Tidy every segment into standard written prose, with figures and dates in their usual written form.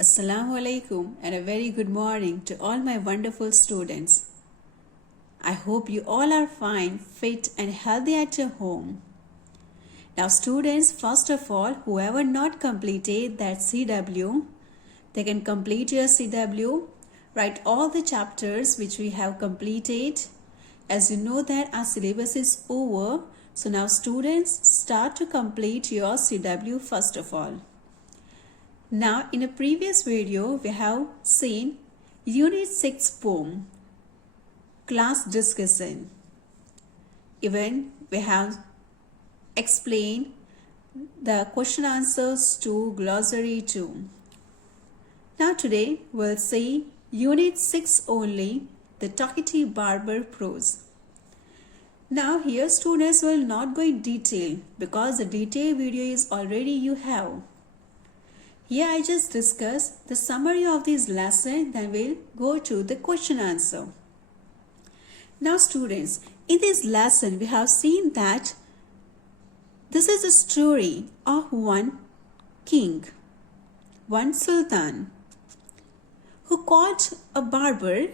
Assalamu alaikum and a very good morning to all my wonderful students. I hope you all are fine, fit and healthy at your home. Now students, first of all, whoever not completed that CW, they can complete your CW, write all the chapters which we have completed. As you know that our syllabus is over, so now students start to complete your CW first of all. Now in a previous video we have seen Unit 6 poem, class discussion. Even we have explained the question answers to glossary too. Now today we'll see Unit 6 only, the talkative barber prose. Now here students will not go in detail because the detailed video is already you have. Here I just discussed the summary of this lesson, then we'll go to the question answer. Now students, in this lesson we have seen that this is a story of one king, one sultan, who called a barber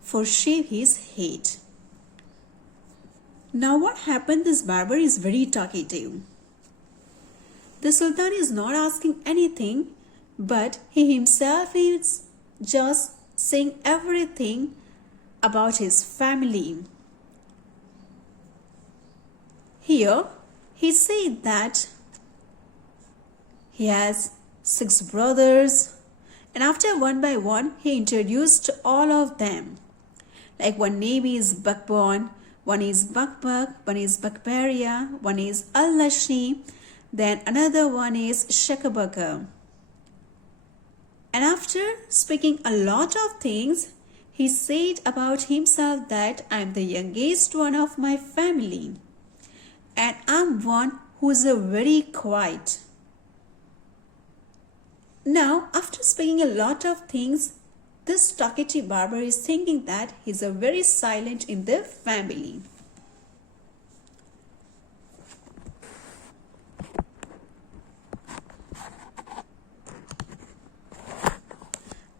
for shave his head. Now what happened, this barber is very talkative. The sultan is not asking anything, but he himself is just saying everything about his family. Here, he said that he has 6 brothers, and after one by one, he introduced all of them. Like one name is Backbone, one is Bakbak, one is Bakbaria, one is Al-Nashi, then another one is Shakabaka. And after speaking a lot of things, he said about himself that I am the youngest one of my family. And I am one who is very quiet. Now, after speaking a lot of things, this talkative barber is thinking that he is very silent in the family.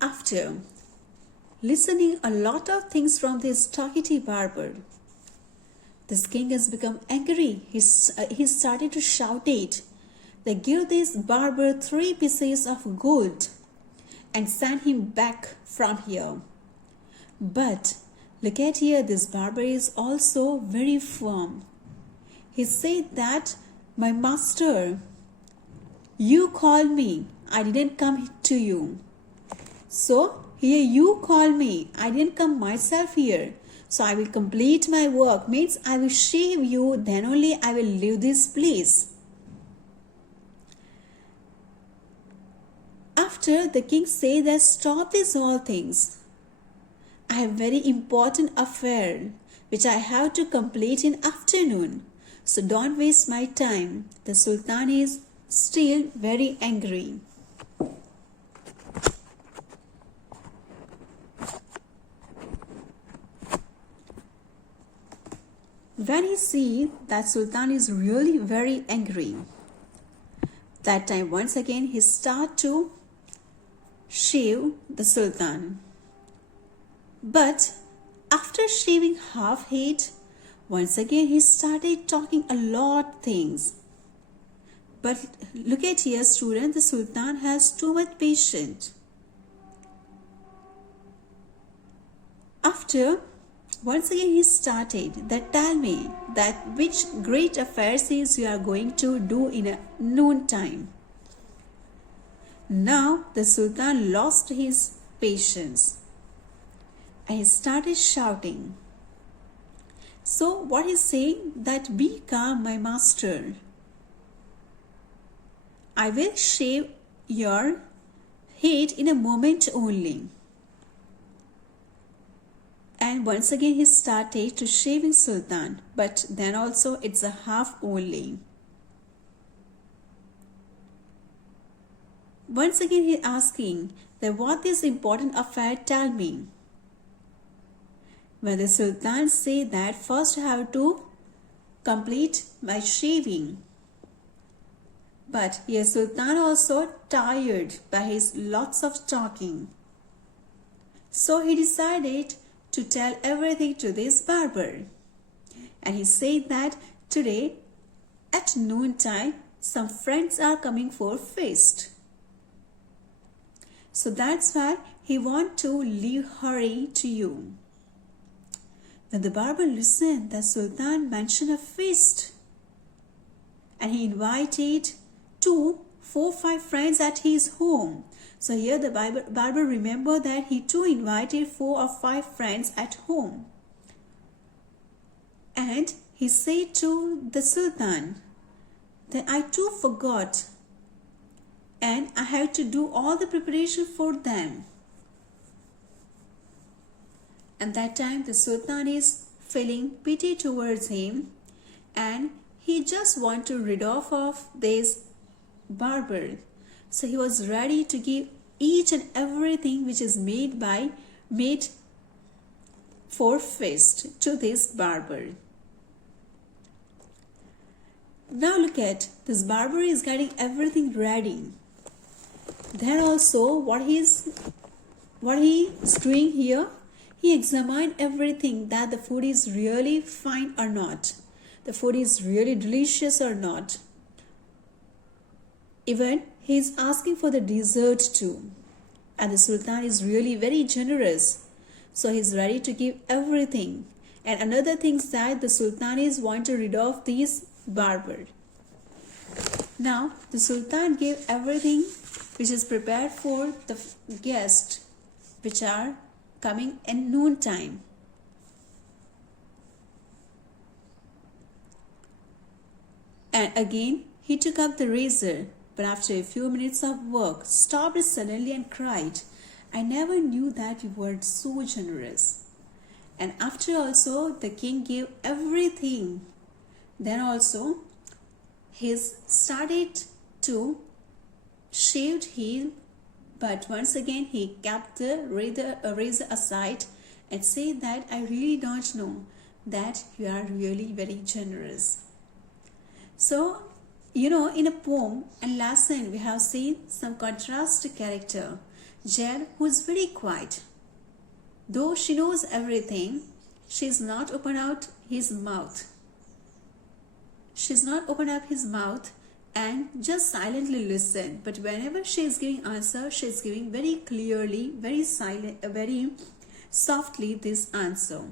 After listening a lot of things from this talkative barber, this king has become angry. He started to shout it. They give this barber 3 pieces of gold and send him back from here. But look at here, this barber is also very firm. He said that, my master, you called me, I didn't come to you. So here you call me, I didn't come myself here. So I will complete my work, means I will shave you, then only I will leave this place. After the king said that stop these all things. I have very important affair which I have to complete in afternoon. So don't waste my time. The sultan is still very angry. When he sees that sultan is really very angry, that time once again he start to shave the sultan. But after shaving half head, once again he started talking a lot things. But look at here student, the sultan has too much patience. After once again he started that tell me that which great affairs is you are going to do in a noon time. Now the sultan lost his patience and he started shouting. So what he's saying that be calm, my master. I will shave your head in a moment only. And once again he started to shaving sultan, but then also it's a half only. Once again he asking that what is important affair, tell me. When the sultan say that first I have to complete my shaving. But here Sultan also tired by his lots of talking. So he decided to tell everything to this barber. And he said that today at noontime some friends are coming for feast. So that's why he want to leave hurry to you. When the barber listened that Sultan mentioned a feast, and he invited 2, 4, 5 friends at his home. So here the barber remembered that he too invited 4 or 5 friends at home. And he said to the Sultan that I too forgot, and I have to do all the preparation for them. And that time the Sultan is feeling pity towards him, and he just want to rid off of this barber. So he was ready to give each and everything which is made for feast to this barber. Now look at this barber is getting everything ready. Then also what he is doing here, he examined everything, that the food is really fine or not, the food is really delicious or not. Even he is asking for the dessert too. And the Sultan is really very generous. So he is ready to give everything. And another thing is that the Sultan is want to rid of this barber. Now the Sultan gave everything which is prepared for the guests which are coming in noontime. And again he took up the razor, but after a few minutes of work stopped suddenly and cried, I never knew that you were so generous. And after also the king gave everything, then also he started to shave him, but once again he kept the razor aside and said that I really don't know that you are really very generous. So, in a poem and lesson we have seen some contrast character, Jen, who is very quiet. Though she knows everything, she is not open out his mouth. She is not open up his mouth and just silently listen. But whenever she is giving answer, she is giving very clearly, very softly this answer.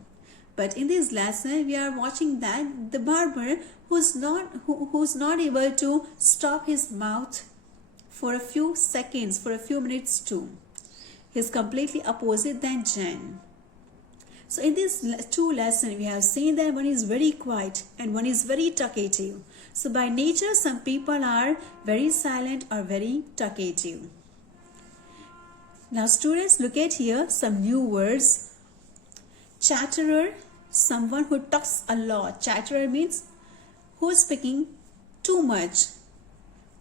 But in this lesson, we are watching that the barber who's not able to stop his mouth for a few seconds, for a few minutes too. He is completely opposite than Jen. So in these 2 lessons, we have seen that one is very quiet and one is very talkative. So by nature, some people are very silent or very talkative. Now students, look at here some new words. Chatterer, someone who talks a lot. Chatterer means who is speaking too much,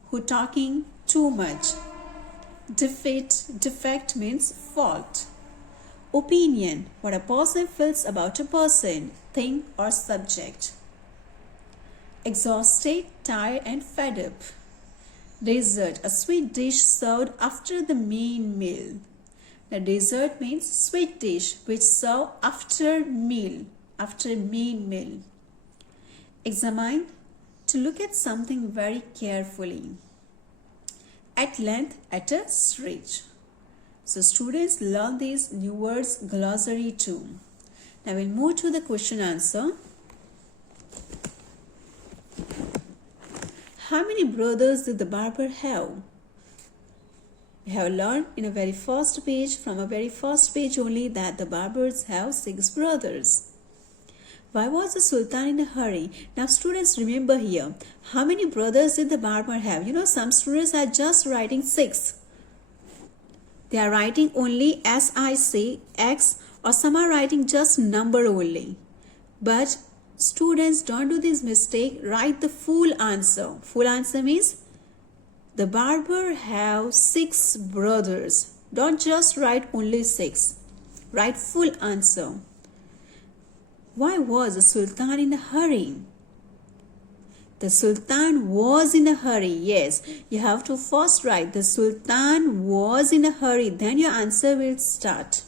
who talking too much. Defect means fault. Opinion, what a person feels about a person, thing or subject. Exhausted, tired and fed up. Dessert, a sweet dish served after the main meal. The dessert means sweet dish which served after main meal. Examine, to look at something very carefully. At length, at a stretch. So students learn these new words glossary too. Now we'll move to the question answer. How many brothers did the barber have? We have learned in a very first page, from a very first page only, that the barbers have 6 brothers. Why was the Sultan in a hurry? Now students, remember here, how many brothers did the barber have? Some students are just writing 6. They are writing only S-I-C-X, or some are writing just number only. But students, don't do this mistake. Write the full answer. Full answer means the barber have 6 brothers. Don't just write only 6. Write full answer. Why was the Sultan in a hurry? The Sultan was in a hurry. Yes, you have to first write the Sultan was in a hurry. Then your answer will start.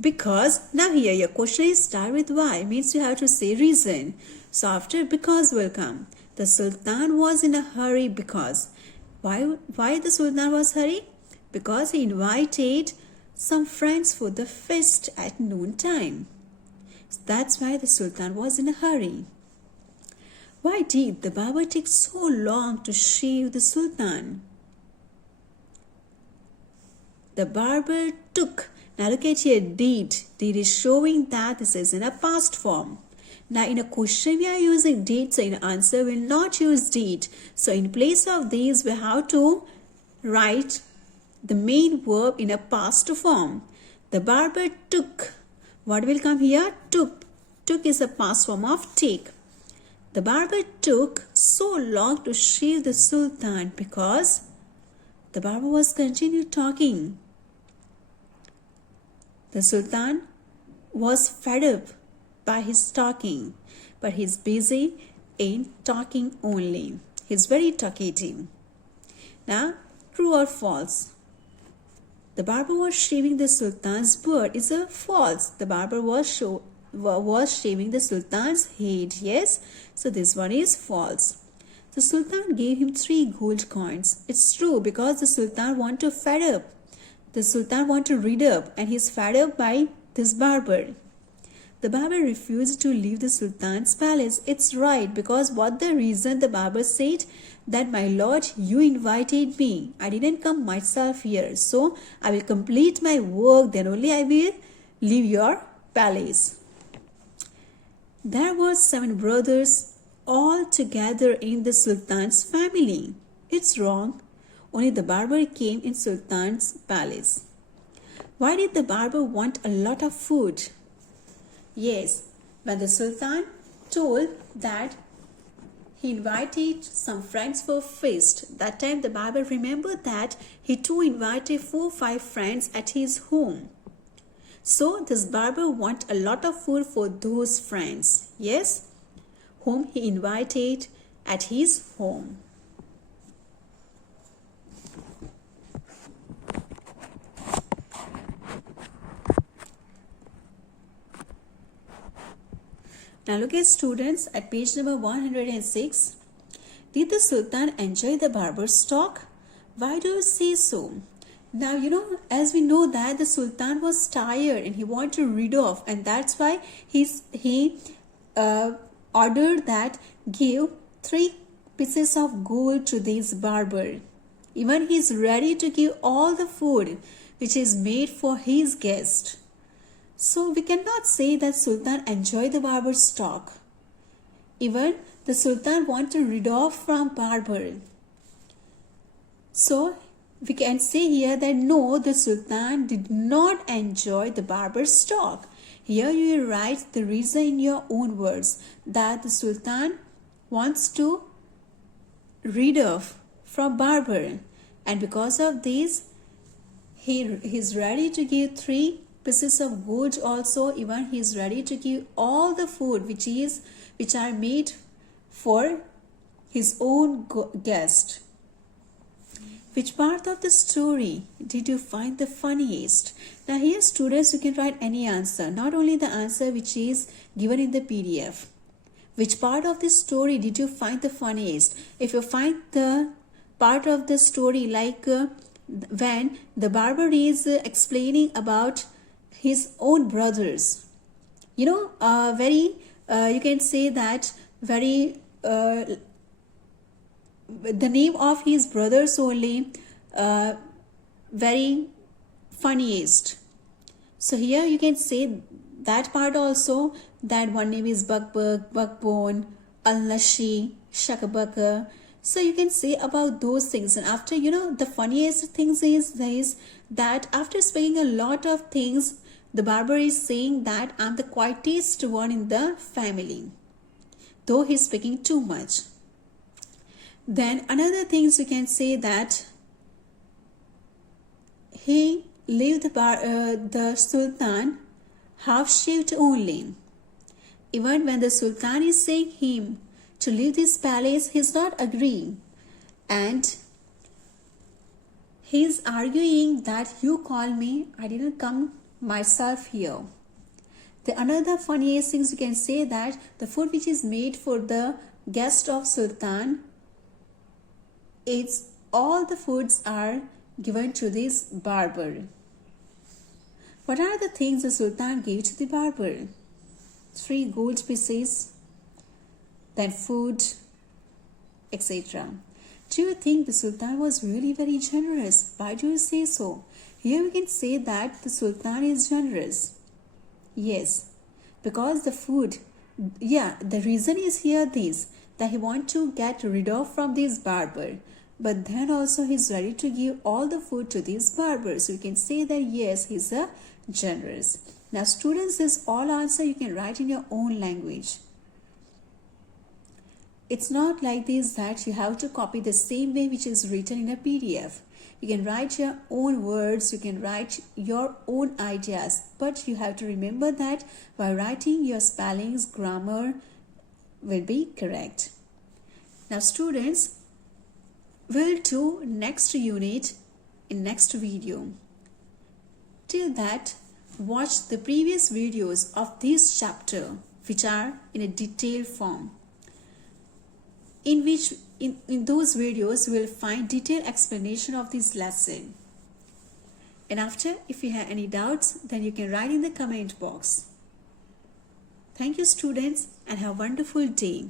Because, now here your question is start with why. Means you have to say reason. So after because will come. The Sultan was in a hurry because. Why the Sultan was hurry? Because he invited some friends for the feast at noontime. So that's why the Sultan was in a hurry. Why did the barber take so long to shave the Sultan? The barber took. Now look at here, did. Did is showing that this is in a past form. Now in a question we are using did, so in answer we will not use did. So in place of these we have to write the main verb in a past form. The barber took. What will come here? Took. Took is a past form of take. The barber took so long to shave the Sultan because the barber was continued talking. The Sultan was fed up by his talking, but he's busy in talking only. He's very talkative. Now, true or false? The barber was shaving the Sultan's beard. Is a false. The barber was shaving the Sultan's head. Yes, so this one is false. The Sultan gave him 3 gold coins. It's true because the Sultan wanted to fed up. The Sultan wanted to read up and he's fed up by this barber. The barber refused to leave the Sultan's palace. It's right because what the reason? The barber said that my lord, you invited me. I didn't come myself here. So I will complete my work. Then only I will leave your palace. There were 7 brothers all together in the Sultan's family. It's wrong. Only the barber came in Sultan's palace. Why did the barber want a lot of food? Yes, when the Sultan told that he invited some friends for a feast, that time the barber remembered that he too invited 4 or 5 friends at his home. So this barber wanted a lot of food for those friends, yes, whom he invited at his home. Now look at students at page number 106. Did the Sultan enjoy the barber's talk? Why do you say so? Now, as we know that the Sultan was tired and he wanted to read off, and that's why he ordered that give 3 pieces of gold to this barber. Even he is ready to give all the food which is made for his guest. So we cannot say that Sultan enjoyed the barber's talk. Even the Sultan wanted to read off from barber. So we can say here that no, the Sultan did not enjoy the barber's talk. Here you will write the reason in your own words that the Sultan wants to read off from barber, and because of this he is ready to give 3 pieces of gold also. Even he is ready to give all the food which are made for his own guest. Which part of the story did you find the funniest? Now here students, you can write any answer, not only the answer which is given in the PDF. Which part of the story did you find the funniest? If you find the part of the story like when the barber is explaining about his own brothers, you can say that the name of his brothers only very funniest. So here you can say that part also, that one name is Buckbuck, Buckbone, Al-Nashi, Shakabaka. So you can say about those things. And after, the funniest things is that after speaking a lot of things, the barber is saying that I'm the quietest one in the family, though he's speaking too much. Then another things you can say that he left the Sultan half-shaved only. Even when the Sultan is saying him to leave this palace, he is not agreeing. And he is arguing that you call me, I didn't come myself here. The another funniest things you can say that the food which is made for the guest of Sultan, it's all the foods are given to this barber. What are the things the Sultan gave to the barber? 3 gold pieces, then food, etc. Do you think the Sultan was really very generous? Why do you say so? Here we can say that the Sultan is generous. Yes, because the food, the reason is here this, that he wants to get rid of from this barber. But then also he's ready to give all the food to this barber. So you can say that yes, he's a generous. Now students, this all answer you can write in your own language. It's not like this that you have to copy the same way which is written in a PDF. You can write your own words, you can write your own ideas, but you have to remember that while writing your spellings, grammar will be correct. Now students, we'll do next unit in next video. Till that, watch the previous videos of this chapter which are in a detailed form. In those videos you will find detailed explanation of this lesson. And after, if you have any doubts, then you can write in the comment box. Thank you students and have a wonderful day.